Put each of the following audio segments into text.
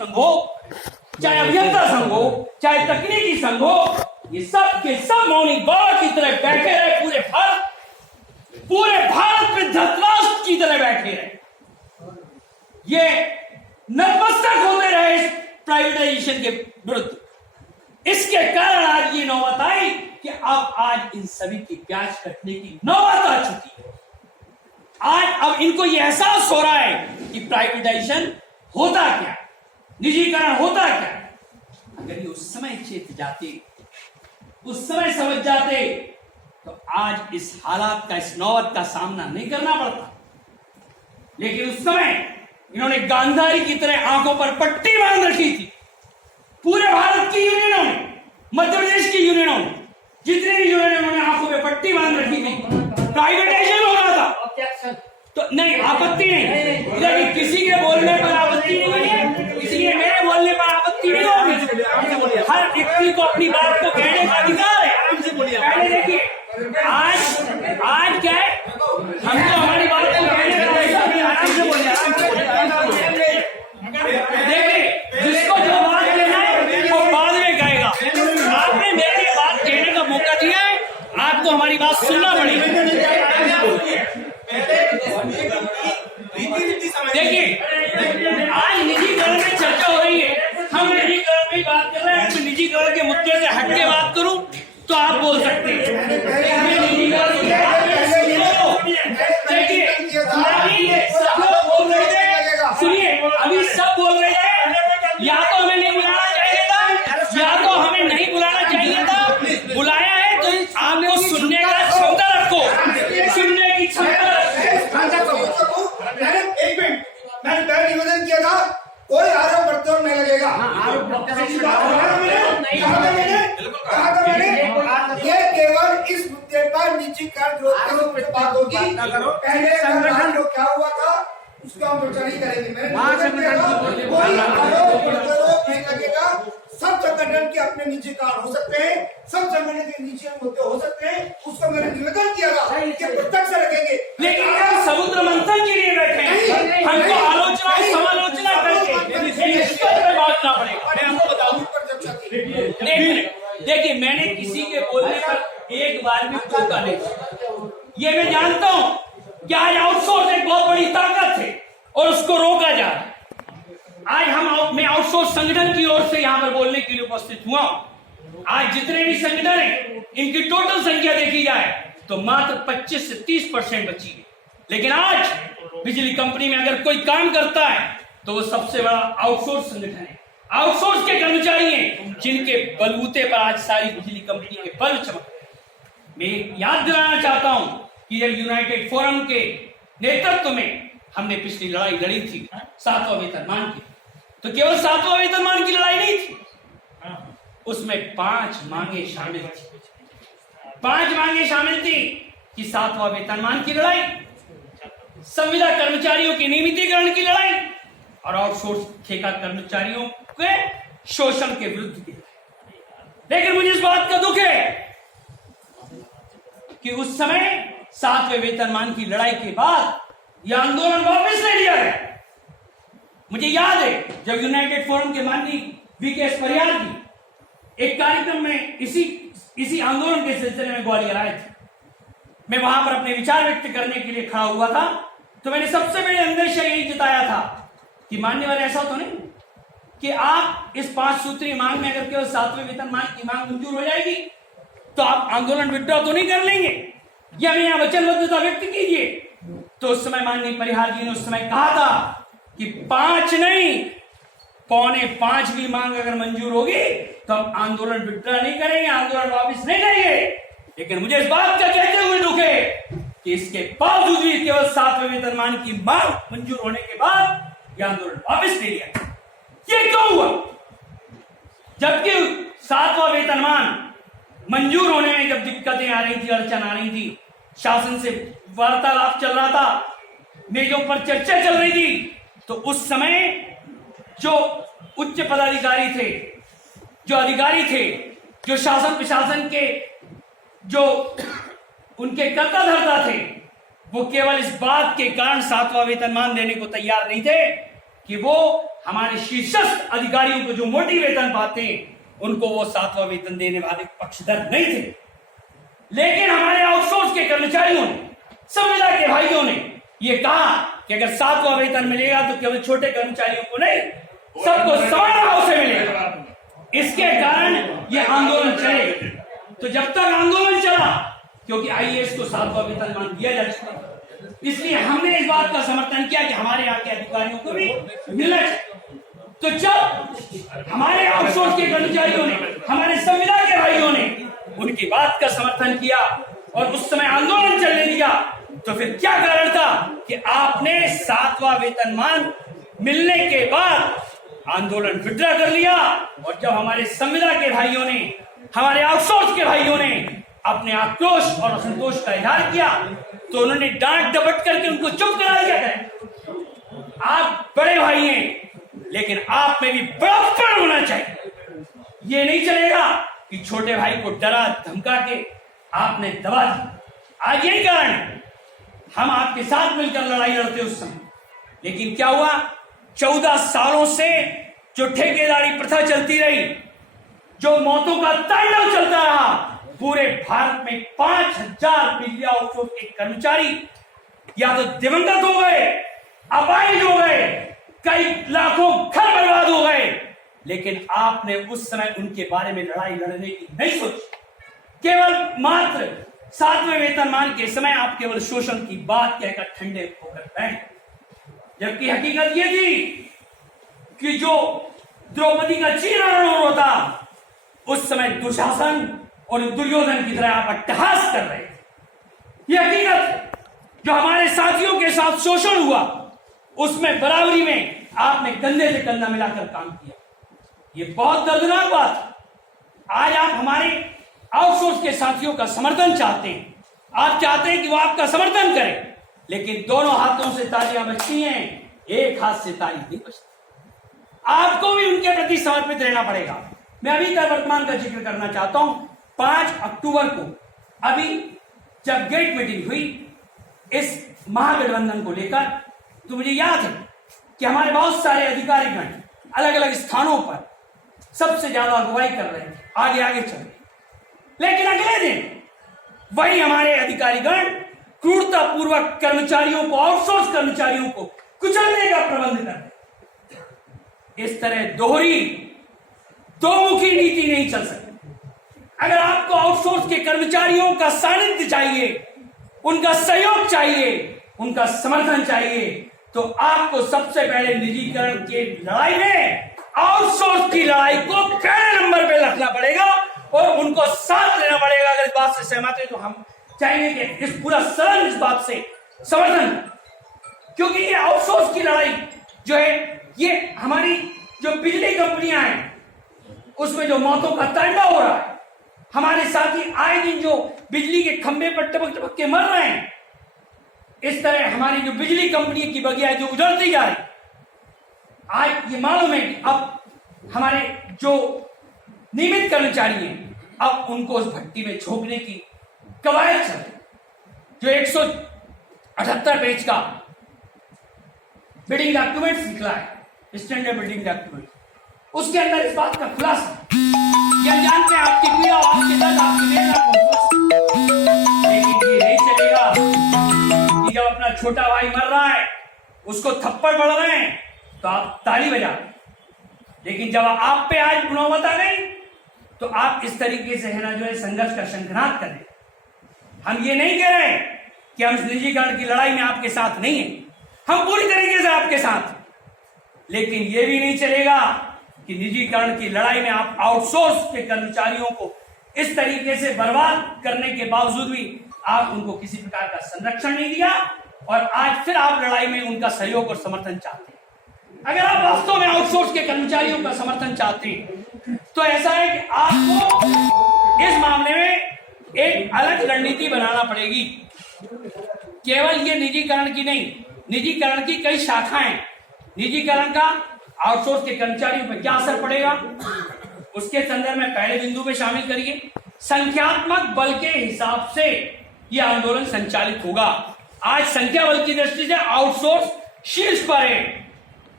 संघ हो, चाहे अभियंता संघ हो, चाहे तकनीकी संघ हो, ये सब के सब मौनिक बाबा की तरह बैठे रहे। पूरे भारत में धृतराष्ट्र की तरह बैठे रहे, ये नतमस्तक होते रहे इस प्राइवेटाइजेशन के विरुद्ध। इसके कारण आज ये नौबत आई कि आज इन सभी की प्याज कटने की नौबत आ चुकी है। अब इनको यह एहसास हो रहा है कि प्राइवेटाइजेशन होता क्या, निजीकरण होता क्या। अगर ये उस समय चेत जाते, उस समय समझ जाते, तो आज इस हालात का, इस नौबत का सामना नहीं करना पड़ता। लेकिन उस समय इन्होंने गांधारी की तरह आंखों पर पट्टी बांध रखी थी। पूरे भारत की यूनियनों ने, मध्य प्रदेश की यूनियनों ने, जितने भी यूनियनों ने आंखों में पट्टी बांध रखी थी, प्राइवेटाइजेशन हो रहा था। तो नहीं, आपत्ति नहीं, लेकिन किसी के बोलने पर आपत्ति नहीं है, किसी के मेरे बोलने पर आपत्ति नहीं होगी। हर व्यक्ति को अपनी बात को कहने का अधिकार है। पहले देखिए, आज क्या है, हमको हमारी बात को कहने का अधिकार है। आराम से बोलिए, देखिए, जिसको जो बात कहना है वो बाद में कहेगा। आपने मेरी बात कहने का मौका दिया है, आपको हमारी बात सुनना पड़ेगी। देखिए, आज निजीकरण में चर्चा हो रही है, हम निजीकरण में बात कर रहे हैं। तो निजीकरण के मुद्दे से हट के बात करूं तो आप बोल सकते हैं। देखिए, सब लोग बोल रहे थे, सुनिए, अभी सब बोल रहे हैं या तो हमें नहीं बुलाना चाहिए था, या तो हमें नहीं बुलाना चाहिए था। बुलाया है तो आपको सुनने का क्षमता रखो, सुनने की क्षमता रखो। मैंने पहले निवेदन किया था, कोई आरोप प्रत्यारोप नहीं लगेगा। ये केवल इस मुद्दे पर निजीकरण बात होगी। पहले संगठन जो क्या हुआ था उसको हम चर्चा नहीं करेंगे। मैंने कोई आरोप प्रत्यारोप नहीं लगेगा। सब संगठन के अपने निजी कारण हो सकते हैं, सब संगठन के निजी मुद्दे हो सकते हैं। उसको मैंने निवेदन किया था कि प्रत्यक्ष रखेंगे। लेकिन हम समुद्र मंथन के लिए बैठे हैं, हमको आलोचना समालोचना करके बांटना पड़ेगा। मैं आपको बताऊं, देखिए, मैंने किसी के बोलने पर एक बार भी टोका नहीं। ये मैं जानता हूं कि आज आउटसोर्स एक बहुत बड़ी ताकत है और उसको रोका जा रहा है। आज मैं आउटसोर्स संगठन की ओर से यहां पर बोलने के लिए उपस्थित हुआ। आज जितने भी संगठन हैं, इनकी टोटल संख्या देखी जाए तो मात्र 25 से 30% बची है। लेकिन आज बिजली कंपनी में अगर कोई काम करता है तो वो सबसे बड़ा आउटसोर्स संगठन है। आउटसोर्स के कर्मचारी हैं जिनके बलबूते पर आज सारी बिजली कंपनी के बल्ब चमक रहे हैं। मैं याद दिलाना चाहता हूं कि जब यूनाइटेड फोरम के नेतृत्व में हमने पिछली लड़ाई लड़ी थी 7वां वेतनमान की, तो केवल 7वां वेतनमान की लड़ाई नहीं थी, उसमें 5 मांगे शामिल थी। 5 मांगे शामिल थी कि 7वां वेतनमान की लड़ाई, संविदा कर्मचारियों के नियमितीकरण की लड़ाई और आउटसोर्स ठेका कर्मचारियों के शोषण के विरुद्ध की लड़ाई। लेकिन मुझे इस बात का दुख है कि उस समय 7वें वेतनमान की लड़ाई के बाद यह आंदोलन वापस ले लिया गया। मुझे याद है जब यूनाइटेड फोरम के माननीय वीके परियार जी एक कार्यक्रम में इसी आंदोलन के सिलसिले में ग्वालियर आए थे। मैं वहां पर अपने विचार व्यक्त करने के लिए खड़ा हुआ था, तो मैंने सबसे पहले अंदेशा यही जताया था कि मान्यवर, ऐसा तो नहीं कि आप इस 5 सूत्रीय मांग में अगर केवल 7वें वेतनमान की मांग मंजूर हो जाएगी तो आप आंदोलन विड्रॉ तो नहीं कर लेंगे, या हमें यहां वचनबद्धता व्यक्त कीजिए। तो उस समय माननीय परिहार जी ने उस समय कहा था कि 5 नहीं, 4.25 भी मांग अगर मंजूर होगी तो हम आंदोलन विड्रॉ नहीं करेंगे, आंदोलन वापस नहीं करेंगे। लेकिन मुझे इस बात का कहते हुए दुख है कि इसके बावजूद भी केवल 7वें वेतनमान की मांग मंजूर होने के बाद यह आंदोलन वापस ले लिया। ये क्यों हुआ? जबकि 7वां वेतनमान मंजूर होने में जब दिक्कतें आ रही थी, अड़चन आ रही थी, शासन से वार्तालाप चल रहा था, मेजों पर चर्चा चल रही थी, तो उस समय जो उच्च पदाधिकारी थे, जो अधिकारी थे, जो शासन प्रशासन के जो उनके कर्ता धर्ता थे, वो केवल इस बात के कारण 7वां वेतनमान देने को तैयार नहीं थे कि वो हमारे शीर्षस्थ अधिकारियों को जो मोटी वेतन पाते उनको वो 7वां वेतन देने वाले पक्षधर नहीं थे। लेकिन हमारे आउटसोर्स के कर्मचारियों ने, संविदा के भाइयों ने ये कहा कि अगर 7वां वेतन मिलेगा तो केवल छोटे कर्मचारियों को नहीं, सबको समान भाव से मिलेगा। इसके कारण ये आंदोलन चले। तो जब तक आंदोलन चला, क्योंकि आईएएस को 7वां वेतनमान दिया जा चुका, इसलिए हमने इस बात का समर्थन किया कि हमारे यहाँ के अधिकारियों को भी मिलना चाहिए। तो जब हमारे आउटसोर्स के कर्मचारियों ने, हमारे संविदा के भाइयों ने उनकी बात का समर्थन किया और उस समय आंदोलन चलने दिया, तो फिर क्या कारण था कि आपने 7वां वेतनमान मिलने के बाद आंदोलन विड्रॉ कर लिया। और जब हमारे संविदा के भाइयों ने, हमारे आउटसोर्स के भाइयों ने अपने आक्रोश और असंतोष का इजहार किया, तो उन्होंने डांट डपट करके उनको चुप करा दिया गया। आप बड़े भाई हैं, लेकिन आप में भी बड़प्पन होना चाहिए। ये नहीं चलेगा कि छोटे भाई को डरा धमका के आपने दबा दिया। आज यही कारण है हम आपके साथ मिलकर लड़ाई लड़ते उस समय। लेकिन क्या हुआ, 14 सालों से जो ठेकेदारी प्रथा चलती रही, जो मौतों का तांडव चलता रहा, पूरे भारत में 5000 बिजली आउटसोर्स के कर्मचारी या तो दिवंगत हो गए, अपाहिज हो गए, कई लाखों घर बर्बाद हो गए। लेकिन आपने उस समय उनके बारे में लड़ाई लड़ने की नहीं सोची। केवल मात्र 7वें वेतनमान के समय आप केवल शोषण की बात कहकर ठंडे होकर बैठ, जबकि हकीकत यह थी कि जो द्रौपदी का चीरहरण होता, उस समय दुशासन और दुर्योधन की तरह आप अट्टहास कर रहे थे। यह हकीकत जो हमारे साथियों के साथ शोषण हुआ, उसमें बराबरी में आपने कंधे से कंधा मिलाकर काम किया। यह बहुत दर्दनाक बात है। आज आप हमारे आउटसोर्स के साथियों का समर्थन चाहते हैं, आप चाहते हैं कि वो आपका समर्थन करें, लेकिन दोनों हाथों से तालियां बजती हैं, एक हाथ से ताली नहीं बजती। आपको भी उनके प्रति समर्पित रहना पड़ेगा। मैं अभी का वर्तमान का जिक्र करना चाहता हूं। 5 अक्टूबर को अभी जब गेट मीटिंग हुई इस महागठबंधन को लेकर, तो मुझे याद है कि हमारे बहुत सारे अधिकारीगण अलग अलग स्थानों पर सबसे ज्यादा अगुवाई कर रहे थे, आगे आगे चल रहे। लेकिन अगले दिन वही हमारे अधिकारीगण क्रूरतापूर्वक कर्मचारियों को, आउटसोर्स कर्मचारियों को कुचलने का प्रबंध कर रहे। इस तरह दोहरी, दोमुखी नीति नहीं चल सकती। अगर आपको आउटसोर्स के कर्मचारियों का सानिध्य चाहिए, उनका सहयोग चाहिए, उनका समर्थन चाहिए, तो आपको सबसे पहले निजीकरण की लड़ाई में आउटसोर्स की लड़ाई को पहले नंबर पे रखना पड़ेगा और उनको साथ लेना पड़ेगा। अगर इस बात से सहमत है तो हम चाहेंगे कि इस पूरा सदन इस बात से समर्थन, क्योंकि ये आउटसोर्स की लड़ाई जो है, ये हमारी जो बिजली कंपनियां हैं उसमें जो मौतों का तांडव हो रहा है, हमारे साथी आए दिन जो बिजली के खंभे पर टपक टपक के मर रहे हैं, इस तरह हमारी जो बिजली कंपनी की बगिया जो उजड़ती जा रही, आज ये मालूम है कि अब हमारे जो नियमित कर्मचारी हैं, अब उनको उस भट्टी में झोंकने की कवायद चल रही। जो 178 पेज का बिल्डिंग डॉक्यूमेंट्स निकला है, स्टैंडर्ड बिल्डिंग डॉक्यूमेंट, उसके अंदर इस बात का खुलासा, यह जानते हैं आपकी पीड़ा, आपके दर्द, आपकी वेदना, लेकिन ये नहीं चलेगा कि जब अपना छोटा भाई मर रहा है, उसको थप्पड़ पड़ रहे हैं, तो आप ताली बजा, लेकिन जब आप पे आज नौबत आ गई, तो आप इस तरीके से है ना जो है संघर्ष का शंखनाद करें। हम ये नहीं कह रहे कि हम इस निजीकरण की लड़ाई में आपके साथ नहीं है, हम पूरी तरीके से आपके साथ, लेकिन ये भी नहीं चलेगा कि निजीकरण की लड़ाई में आप आउटसोर्स के कर्मचारियों को इस तरीके से बर्बाद करने के बावजूद भी आप उनको किसी प्रकार का संरक्षण नहीं दिया और आज फिर आप लड़ाई में उनका सहयोग और समर्थन चाहते हैं। अगर आप वास्तव में आउटसोर्स के कर्मचारियों का समर्थन चाहते हैं तो ऐसा है कि आपको इस मामले में एक अलग रणनीति बनाना पड़ेगी। केवल ये निजीकरण की नहीं, निजीकरण की कई शाखाएं, निजीकरण का आउटसोर्स के कर्मचारियों पर क्या असर पड़ेगा उसके संदर्भ में पहले बिंदु में शामिल करिए। संख्यात्मक बल के हिसाब से यह आंदोलन संचालित होगा। आज संख्या बल की दृष्टि से आउटसोर्स शीर्ष पर है,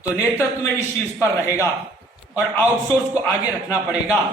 तो नेतृत्व में भी शीर्ष पर रहेगा और आउटसोर्स को आगे रखना पड़ेगा।